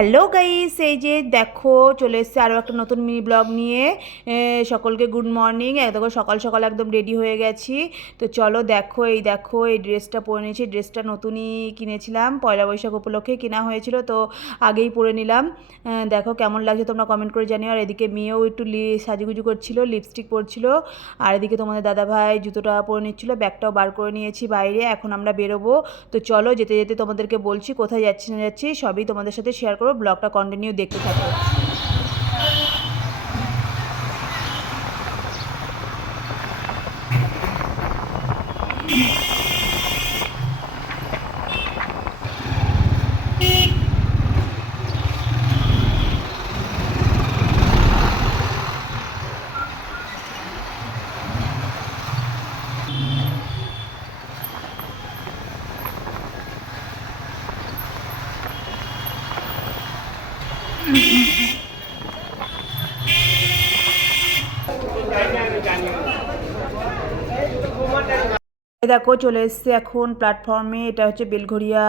Hello guys, এই যে দেখো চলে এসেছে আরও একটা নতুন মিনি ব্লগ নিয়ে। সকলকে গুড মর্নিং। দেখো সকাল সকাল একদম রেডি হয়ে গেছি। তো চলো দেখো, এই ড্রেসটা পরে নিয়েছি। ড্রেসটা নতুনই কিনেছিলাম, পয়লা বৈশাখ উপলক্ষে কেনা হয়েছিল, তো আগেই পরে নিলাম। দেখো কেমন লাগছে তোমরা কমেন্ট করে জানিও। আর এদিকে মেয়েও একটু সাজুগুজু করছিল, লিপস্টিক পরছিল। আর এদিকে তোমাদের দাদাভাই জুতোটা পরে নিচ্ছিলো, ব্যাগটাও বার করে নিয়েছি বাইরে। এখন আমরা বেরোবো। তো চলো যেতে যেতে তোমাদেরকে বলছি কোথায় যাচ্ছি না যাচ্ছি সবই তোমাদের সাথে শেয়ার করো। ব্লগটা কন্টিনিউ দেখতে থাকো। দেখো চলে এসছে এখন প্ল্যাটফর্মে। এটা হচ্ছে বেলঘরিয়া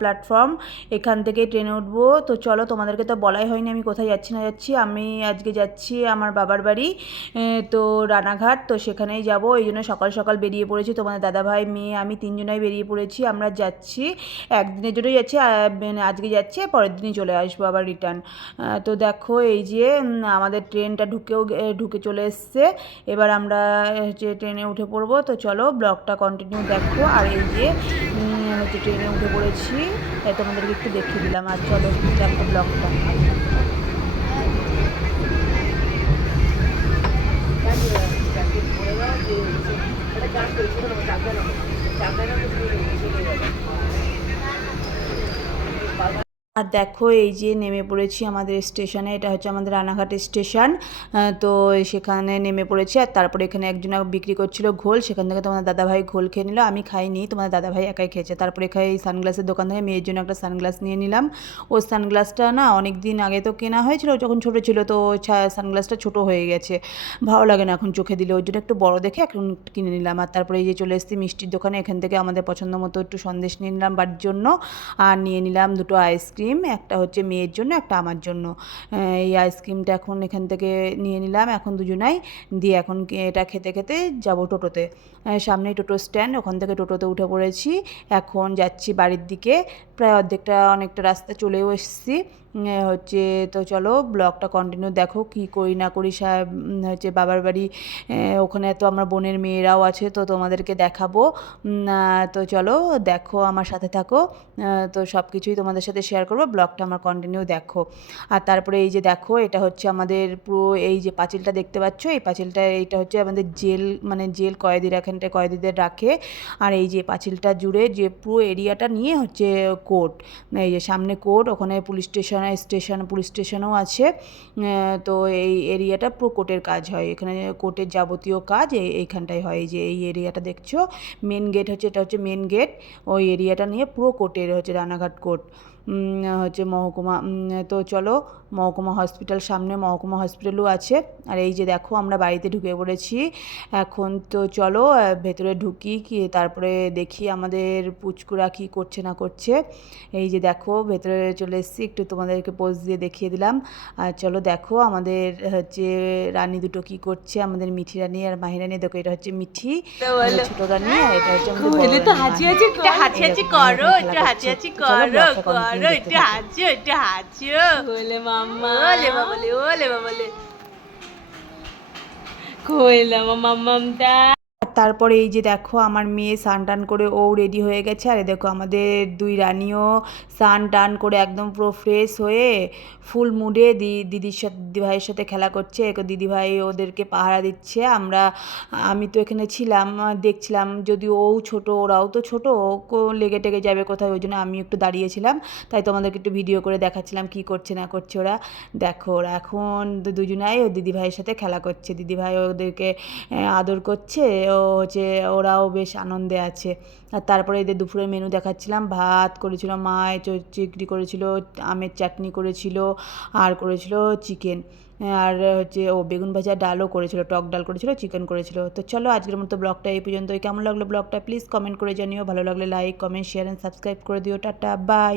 প্ল্যাটফর্ম। এখান থেকে ট্রেনে উঠবো। তো চলো, তোমাদেরকে তো বলাই হয়নি আমি কোথায় যাচ্ছি না যাচ্ছি। আমি আজকে যাচ্ছি আমার বাবার বাড়ি, তো রানাঘাট। তো সেখানেই যাব, এই জন্য সকাল সকাল বেরিয়ে পড়েছি। তোমাদের দাদাভাই, মেয়ে, আমি তিনজনাই বেরিয়ে পড়েছি। আমরা যাচ্ছি একদিনের জন্যই যাচ্ছি, আজকে যাচ্ছি, পরের দিনই চলে আসবো আবার রিটার্ন। তো দেখো এই যে আমাদের ট্রেনটা ঢুকে চলে এসছে। এবার আমরা হচ্ছে ট্রেনে উঠে পড়বো। তো চলো ব্লগটা কন্টিনিউ দেখো। আর এই যে হচ্ছে ট্রেনে উঠে পড়েছি, তোমাদেরকে একটু দেখিয়ে দিলাম। আর চলো দেখো ব্লগটা। আর দেখো এই যে নেমে পড়েছি আমাদের স্টেশনে। এটা হচ্ছে আমাদের রানাঘাট স্টেশন। তো সেখানে নেমে পড়েছি। আর তারপরে এখানে একজনা বিক্রি করছিল ঘোল, সেখান থেকে তোমার দাদাভাই ঘোল খেয়ে নিল, আমি খাইনি, তোমার দাদাভাই একাই খেয়েছে। তারপরে এই সানগ্লাসের দোকান থেকে মেয়ের জন্য একটা সানগ্লাস নিয়ে নিলাম। ও সানগ্লাসটা না অনেক দিন আগে তো কেনা হয়েছিল, যখন ছোটো ছিল, তো সানগ্লাসটা ছোটো হয়ে গেছে, ভালো লাগে না এখন চোখে দিলে, ওই জন্য একটু বড় দেখে এখন কিনে নিলাম। আর তারপরে এই যে চলে এসেছি মিষ্টির দোকানে। এখান থেকে আমাদের পছন্দ মতো একটু সন্দেশ নিয়ে নিলাম বাড়ির জন্য। আর নিয়ে নিলাম দুটো আইসক্রিম, একটা হচ্ছে মেয়ের জন্য, একটা আমার জন্য। এই আইসক্রিমটা এখন এখান থেকে নিয়ে নিলাম এখন দুজনাই। দিয়ে এখন এটা খেতে খেতে যাব টোটোতে। সামনেই টোটো স্ট্যান্ড, ওখান থেকে টোটোতে উঠে পড়েছি। এখন যাচ্ছি বাড়ির দিকে, প্রায় অনেকটা রাস্তা চলেও এসেছি হচ্ছে। তো চলো ব্লগটা কন্টিনিউ দেখো, কি করি না করি হচ্ছে বাবার বাড়ি। ওখানে তো আমার বোনের মেয়েরাও আছে, তো তোমাদেরকে দেখাবো। তো চলো দেখো, আমার সাথে থাকো। তো সব কিছুই তোমাদের সাথে শেয়ার করবো, ব্লগটা আমার কন্টিনিউ দেখো। আর তারপরে এই যে দেখো, এটা হচ্ছে আমাদের পুরো এই যে পাঁচিলটা দেখতে পাচ্ছ, এই পাঁচিলটা, এইটা হচ্ছে আমাদের জেল, মানে জেল কয়েদিরা এখানটায় কয়েদিদের রাখে। আর এই যে পাঁচিলটা জুড়ে যে পুরো এরিয়াটা নিয়ে হচ্ছে কোর্ট। এই যে সামনে কোর্ট, ওখানে পুলিশ স্টেশনও আছে। তো এই এরিয়াটা পুরো কোর্টের কাজ হয়, এখানে কোর্টের যাবতীয় কাজ এইখানটায় হয়। এই যে এই এরিয়াটা দেখছো, মেন গেট হচ্ছে, এটা হচ্ছে মেন গেট। ওই এরিয়াটা নিয়ে পুরো কোর্টের হচ্ছে রানাঘাট কোর্ট হচ্ছে মহকুমা। তো চলো, মহকুমা হসপিটাল সামনে, মহকুমা হসপিটালও আছে। আর এই যে দেখো আমরা বাড়িতে ঢুকে পড়েছি এখন। তো চলো ভেতরে ঢুকি, কি তারপরে দেখি আমাদের পুচকুরা কী করছে না করছে। এই যে দেখো ভেতরে চলে এসেছি, একটু তোমাদেরকে পোজ দিয়ে দেখিয়ে দিলাম। আর চলো দেখো আমাদের হচ্ছে রানী দুটো কি করছে, আমাদের মিঠি রানী আর মাহি রানী। দেখো এটা হচ্ছে মিঠি, ছোট রানী, আর এটা হচ্ছে আমাদের বড় রানী। তারপরে এই যে দেখো আমার মেয়ে স্নান টান করে ও রেডি হয়ে গেছে। আর দেখো আমাদের দুই রানীও স্নান টান করে একদম পুরো ফ্রেশ হয়ে ফুল মুডে দিদিভাইয়ের সাথে খেলা করছে। দিদিভাই ওদেরকে পাহারা দিচ্ছে। আমি তো এখানে ছিলাম, দেখছিলাম, যদি ও ছোট, ওরাও তো ছোট, ও লেগে টেগে যাবে কোথায়, ওই জন্য আমি একটু দাঁড়িয়েছিলাম। তাই তোমাদেরকে একটু ভিডিও করে দেখাচ্ছিলাম কি করছে না করছে ওরা। দেখো ওরা এখন দুজনাই ও দিদিভাইয়ের সাথে খেলা করছে, দিদিভাই ওদেরকে আদর করছে, ও হচ্ছে ওরাও বেশ আনন্দে আছে। আর তারপরে এদের দুপুরের মেনু দেখাচ্ছিলাম। ভাত করেছিল মা, চিংড়ি করেছিল, আমের চাটনি করেছিল, আর করেছিল চিকেন, আর হচ্ছে বেগুন ভাজা, ডালও করেছিল, টক ডাল করেছিল, চিকেন করেছিল। তো চলো আজকের মতো ব্লগটা এই পর্যন্তই। কেমন লাগলো ব্লগটা প্লিজ কমেন্ট করে জানিও, ভালো লাগলে like, comment, share and subscribe করে দিও। Ta-ta, by.